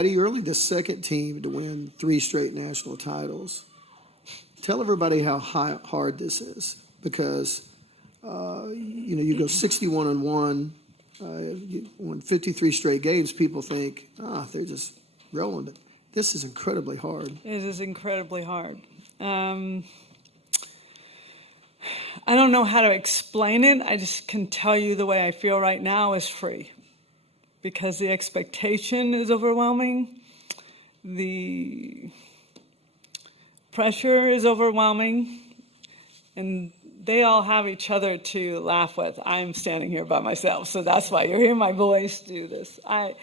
You're only the second team to win 3 straight national titles. Tell everybody how hard this is, because you go 61-1, you won 53 straight games. People think, they're just rolling, but this is incredibly hard. It is incredibly hard. I don't know how to explain it. I just can tell you the way I feel right now is free, because the expectation is overwhelming. The pressure is overwhelming, and they all have each other to laugh with. I'm standing here by myself, so that's why you're hearing my voice do this. I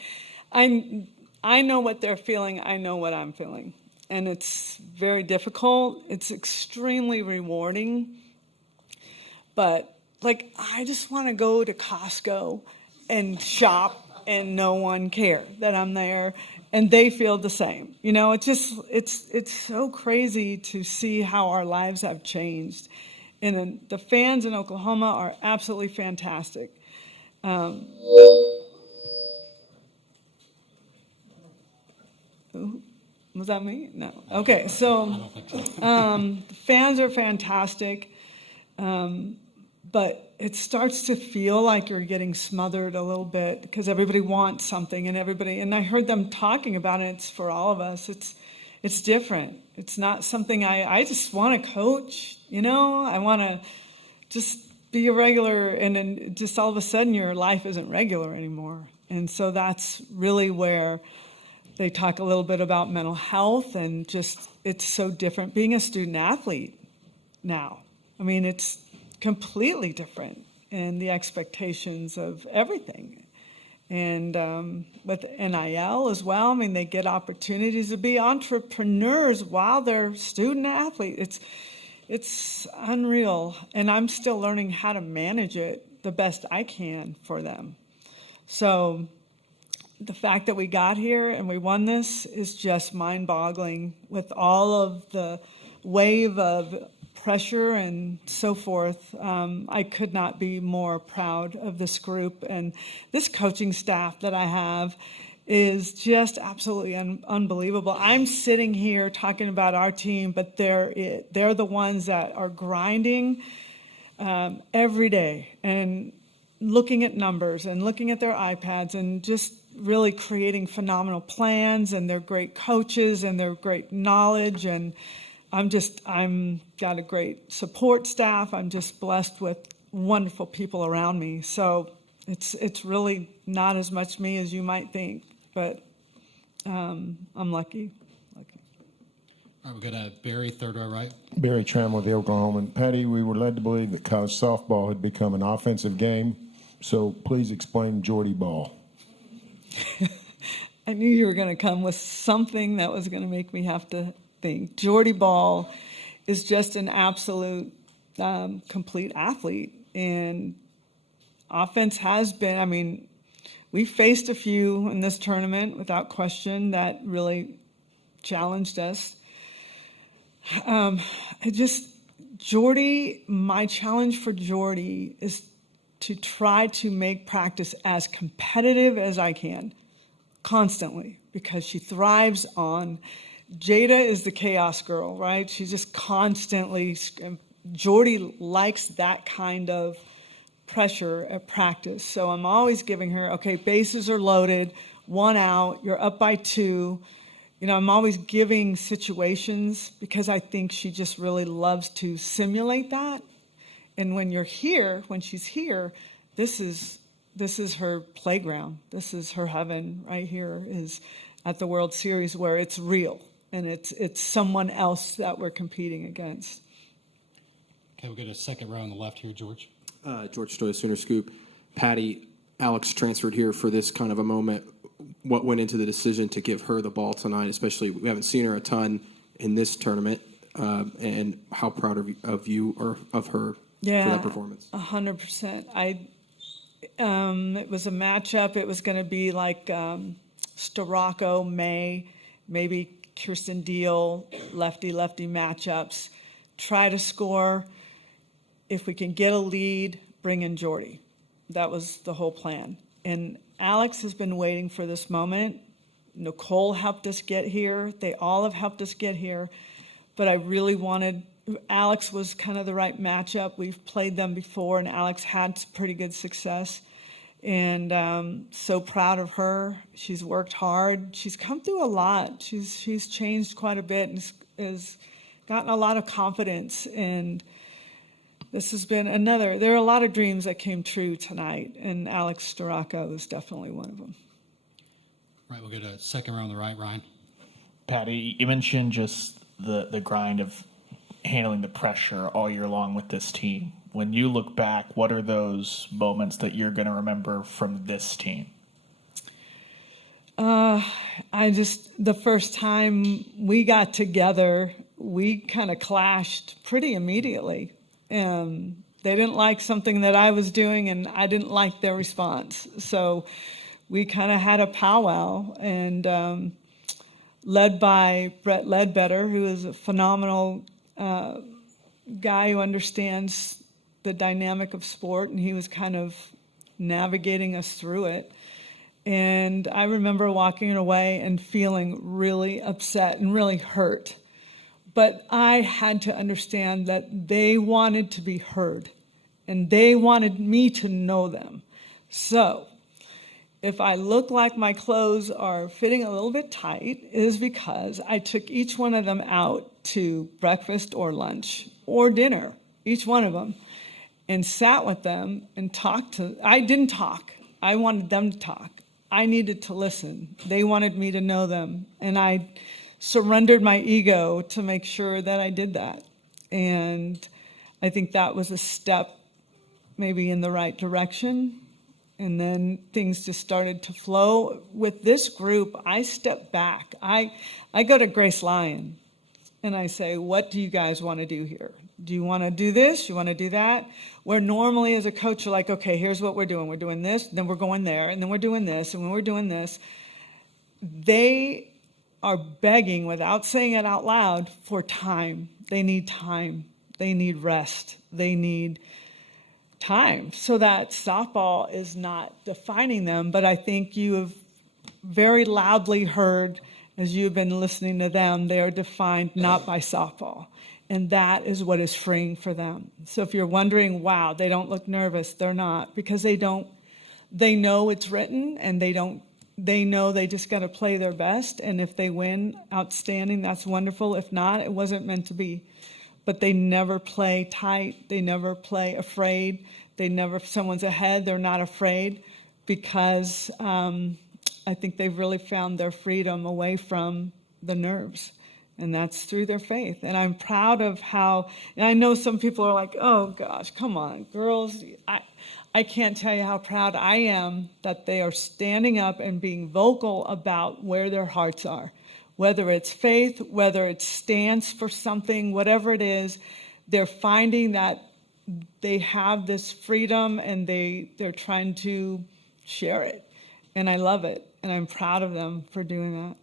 know what they're feeling. I know what I'm feeling, and it's very difficult. It's extremely rewarding, but I just want to go to Costco and shop and no one care that I'm there, and they feel the same. It's so crazy to see how our lives have changed. And the fans in Oklahoma are absolutely fantastic. Was that me? No. Okay, so the fans are fantastic, but it starts to feel like you're getting smothered a little bit, because everybody wants something, and I heard them talking about it. It's for all of us. It's different. It's not something I just want to coach, I want to just be a regular, and then just all of a sudden your life isn't regular anymore. And so that's really where they talk a little bit about mental health, and just it's so different being a student athlete now. I mean, it's completely different in the expectations of everything. And with NIL as well, I mean, they get opportunities to be entrepreneurs while they're student athletes. It's unreal, and I'm still learning how to manage it the best I can for them. So the fact that we got here and we won this is just mind-boggling, with all of the wave of pressure and so forth. I could not be more proud of this group, and this coaching staff that I have is just absolutely unbelievable. I'm sitting here talking about our team, but they're the ones that are grinding every day and looking at numbers and looking at their iPads and just really creating phenomenal plans, and they're great coaches and they're great knowledge, and I'm got a great support staff. I'm just blessed with wonderful people around me. So it's really not as much me as you might think, but I'm lucky. All right, we've got Barry, third row right. Barry Tram with the Oklahoman. Patty, we were led to believe that college softball had become an offensive game, so please explain Jordy Ball. I knew you were going to come with something that was going to make me have to think. Jordy Ball is just an absolute complete athlete, and offense has been, I mean, we faced a few in this tournament without question that really challenged us. My challenge for Jordy is to try to make practice as competitive as I can, constantly, because she thrives on. Jada is the chaos girl, right? She's just constantly, Jordy likes that kind of pressure at practice. So I'm always giving her, okay, bases are loaded, 1 out, you're up by 2. I'm always giving situations, because I think she just really loves to simulate that. And when she's here, this is her playground. This is her heaven right here, is at the World Series, where it's real. And it's someone else that we're competing against. Okay, we'll get a second row on the left here, George. George Stoya, Sooner Scoop. Patty, Alex transferred here for this kind of a moment. What went into the decision to give her the ball tonight, especially we haven't seen her a ton in this tournament, and how proud of you or of her for that performance? 100%. It was a matchup. It was going to be like Storako, May, maybe Kirsten Deal, lefty-lefty matchups. Try to score. If we can get a lead, bring in Jordy. That was the whole plan. And Alex has been waiting for this moment Nicole helped us get here. They all have helped us get here. But I really wanted, Alex was kind of the right matchup. We've played them before, and Alex had pretty good success. And so proud of her. She's worked hard. She's come through a lot. She's changed quite a bit and has gotten a lot of confidence. And this has been there are a lot of dreams that came true tonight, and Alex Storako is definitely one of them. Right, we'll go to second row on the right, Ryan. Patty, you mentioned just the grind of handling the pressure all year long with this team. When you look back, what are those moments that you're going to remember from this team? The first time we got together, we kind of clashed pretty immediately. They didn't like something that I was doing, and I didn't like their response. So we kind of had a powwow, and led by Brett Ledbetter, who is a phenomenal guy who understands the dynamic of sport, and he was kind of navigating us through it. And I remember walking away and feeling really upset and really hurt. But I had to understand that they wanted to be heard, and they wanted me to know them. So if I look like my clothes are fitting a little bit tight, it is because I took each one of them out to breakfast or lunch or dinner, each one of them, and sat with them and talked to. I didn't talk. I wanted them to talk. I needed to listen. They wanted me to know them, and I surrendered my ego to make sure that I did that. And I think that was a step maybe in the right direction. And then things just started to flow. With this group, I stepped back. I go to Grace Lyon, and I say, what do you guys want to do here? Do you want to do this? Do you want to do that? Where normally as a coach, you're like, okay, here's what we're doing. We're doing this, then we're going there, and then we're doing this, and when we're doing this, they are begging without saying it out loud for time. They need time. They need rest. They need time, so that softball is not defining them. But I think you have very loudly heard, as you've been listening to them, they are defined not by softball. And that is what is freeing for them. So if you're wondering, wow, they don't look nervous, they're not, because they know it's written, and they know they just got to play their best. And if they win, outstanding, that's wonderful. If not, it wasn't meant to be. But they never play tight. They never play afraid. If someone's ahead, they're not afraid, because I think they've really found their freedom away from the nerves. And that's through their faith. And I'm proud of how, and I know some people are like, oh gosh, come on, girls. I can't tell you how proud I am that they are standing up and being vocal about where their hearts are. Whether it's faith, whether it's stance for something, whatever it is, they're finding that they have this freedom, and they're trying to share it. And I love it. And I'm proud of them for doing that.